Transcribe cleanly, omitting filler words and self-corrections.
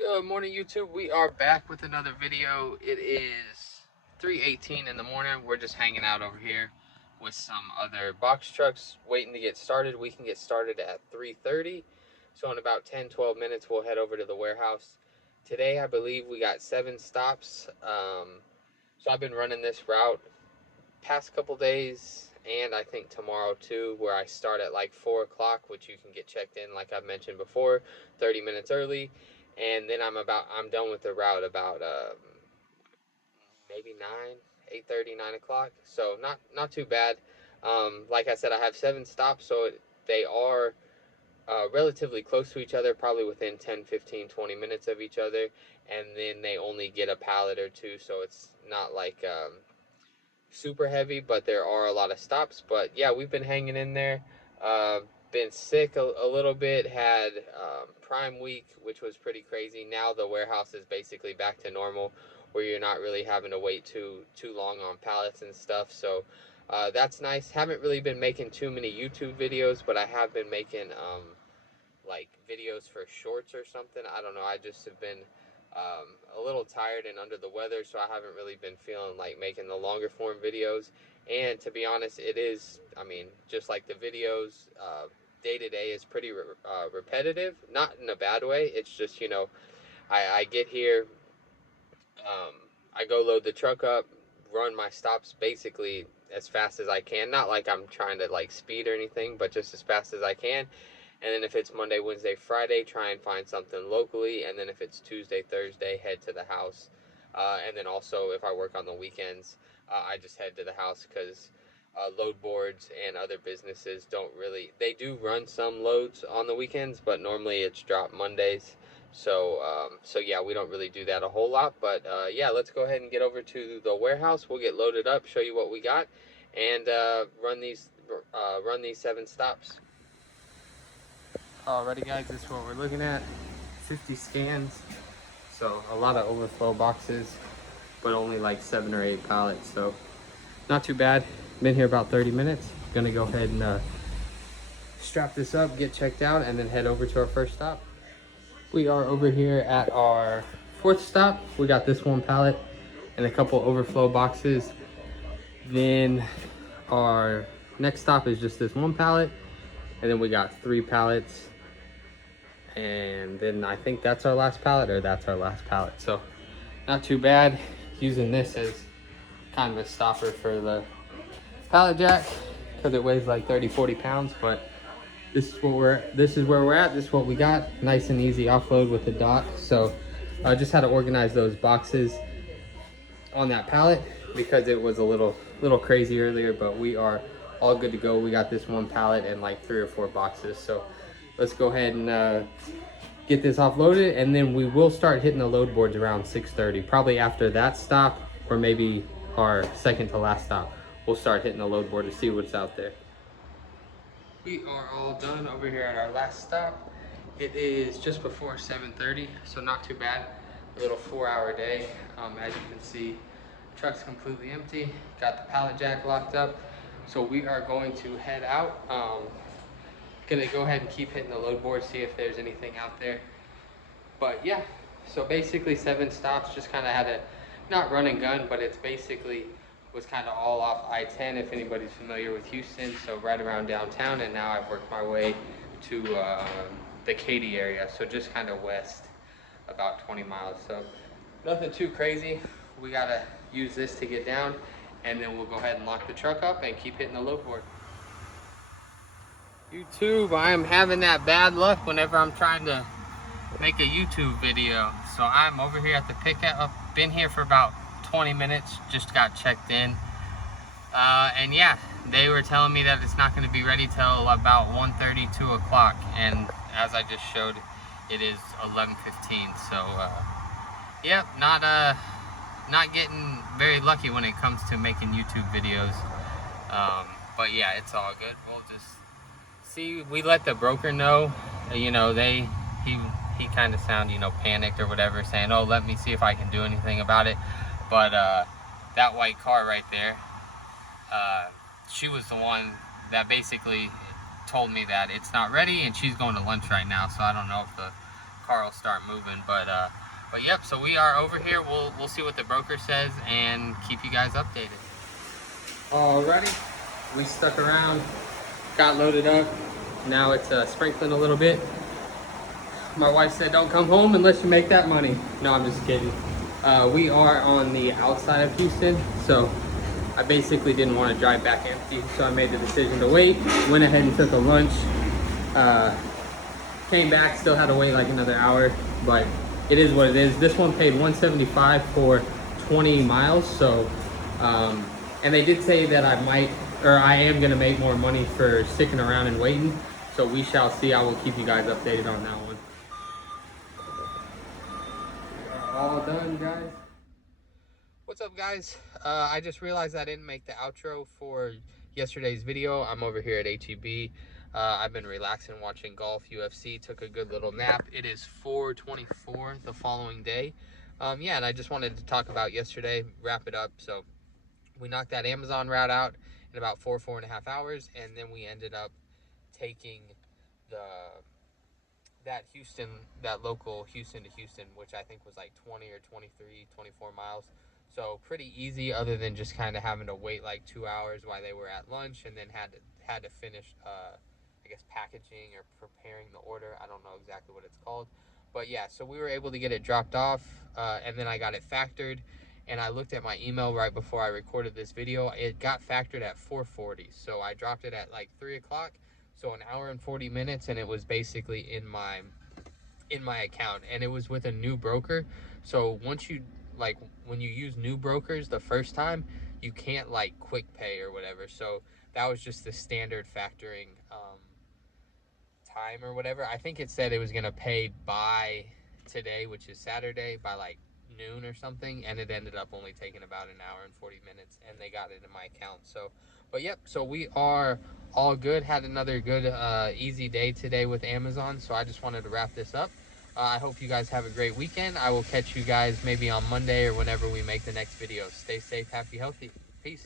Good morning, YouTube. We are back with another video. It is 3:18 in the morning. We're just hanging out over here with some other box trucks waiting to get started. We can get started at 3:30. So in about 10-12 minutes, we'll head over to the warehouse. Today, I believe we got 7 stops. So I've been running this route past couple days, and I think tomorrow too, where I start at like 4 o'clock, which you can get checked in, like I've mentioned before, 30 minutes early. And then I'm done with the route about maybe 8:30, 9 o'clock. So not too bad. Like I said, I have 7 stops, so they are relatively close to each other, probably within 10, 15, 20 minutes of each other. And then they only get a pallet or two, so it's not like super heavy, but there are a lot of stops. But yeah, we've been hanging in there. Been sick a little bit, had Prime Week, which was pretty crazy. Now the warehouse is basically back to normal, where you're not really having to wait too long on pallets and stuff. So that's nice. Haven't really been making too many YouTube videos, but I have been making like videos for shorts or something. I don't know. I just have been a little tired and under the weather, so I haven't really been feeling like making the longer form videos. And to be honest, it is, I mean, just like the videos, day to day is pretty repetitive, not in a bad way. It's just, I get here, I go load the truck up, run my stops basically as fast as I can. Not like I'm trying to like speed or anything, but just as fast as I can. And then if it's Monday, Wednesday, Friday, try and find something locally. And then if it's Tuesday, Thursday, head to the house. And then also if I work on the weekends, I just head to the house because load boards and other businesses they do run some loads on the weekends, but normally it's drop Mondays. So yeah, we don't really do that a whole lot. But yeah, let's go ahead and get over to the warehouse. We'll get loaded up, show you what we got, and run these 7 stops. Alrighty guys, this is what we're looking at. 50 scans, so a lot of overflow boxes, but only like 7 or 8 pallets, so not too bad. Been here about 30 minutes. Gonna go ahead and strap this up, get checked out, and then head over to our first stop. We are over here at our 4th stop. We got this 1 pallet and a couple overflow boxes. Then our next stop is just this 1 pallet, and then we got 3 pallets. And then I think that's our last pallet, or that's our last pallet. So not too bad. Using this as kind of a stopper for the pallet jack because it weighs like 30-40 pounds, but this is where we're at. This is what we got. Nice and easy offload with the dock. So I just had to organize those boxes on that pallet because it was a little crazy earlier, but we are all good to go. We got this 1 pallet and like 3 or 4 boxes. So let's go ahead and get this offloaded, and then we will start hitting the load boards around 6:30. Probably after that stop, or maybe our second to last stop, we'll start hitting the load board to see what's out there. We are all done over here at our last stop. It is just before 7:30, so not too bad. A little 4-hour day. As you can see, truck's completely empty. Got the pallet jack locked up. So we are going to head out. Gonna go ahead and keep hitting the load board, see if there's anything out there. But yeah, so basically 7 stops. Just kind of had a, not run and gun, but it's basically was kind of all off I-10 if anybody's familiar with Houston. So right around downtown, and now I've worked my way to the Katy area. So just kind of west, about 20 miles. So nothing too crazy. We gotta use this to get down, and then we'll go ahead and lock the truck up and keep hitting the load board. YouTube, I am having that bad luck whenever I'm trying to make a YouTube video. So I'm over here at the pickup. Been here for about 20 minutes, just got checked in. And yeah, they were telling me that it's not going to be ready till about 1:30, 2 o'clock. And as I just showed, it is 11:15. So yep, not getting very lucky when it comes to making YouTube videos. But yeah, it's all good. We'll just see. We let the broker know, he kind of sounded, panicked or whatever, saying, oh, let me see if I can do anything about it. But that white car right there, she was the one that basically told me that it's not ready, and she's going to lunch right now. So I don't know if the car will start moving. But yep, so we are over here. We'll see what the broker says and keep you guys updated. Alrighty, we stuck around, got loaded up. Now it's sprinkling a little bit. My wife said don't come home unless you make that money. No, I'm just kidding. We are on the outside of Houston, so I basically didn't want to drive back empty, so I made the decision to wait. Went ahead and took a lunch. Came back, still had to wait like another hour, but it is what it is. This one paid $175 for 20 miles, so and they did say that I am gonna make more money for sticking around and waiting. So we shall see. I will keep you guys updated on that one. All done, guys. What's up, guys? I just realized I didn't make the outro for yesterday's video. I'm over here at HEB. I've been relaxing, watching golf, UFC, took a good little nap. It is 4:24 the following day. Yeah, and I just wanted to talk about yesterday, wrap it up. So we knocked that Amazon route out in about 4.5 hours, and then we ended up taking that local Houston to Houston, which I think was like 20 or 23, 24 miles. So pretty easy, other than just kind of having to wait like 2 hours while they were at lunch, and then had to finish, I guess, packaging or preparing the order. I don't know exactly what it's called. But yeah, so we were able to get it dropped off, and then I got it factored. And I looked at my email right before I recorded this video. It got factored at 4:40. So I dropped it at like 3 o'clock. So an hour and 40 minutes, and it was basically in my account. And it was with a new broker. So once you, like, when you use new brokers the first time, you can't like quick pay or whatever. So that was just the standard factoring time or whatever. I think it said it was gonna pay by today, which is Saturday, by like noon or something, and it ended up only taking about an hour and 40 minutes, and they got it in my account. So, but yep, so we are all good. Had another good easy day today with Amazon, so I just wanted to wrap this up. I hope you guys have a great weekend. I will catch you guys maybe on Monday or whenever we make the next video. Stay safe, happy, healthy. Peace.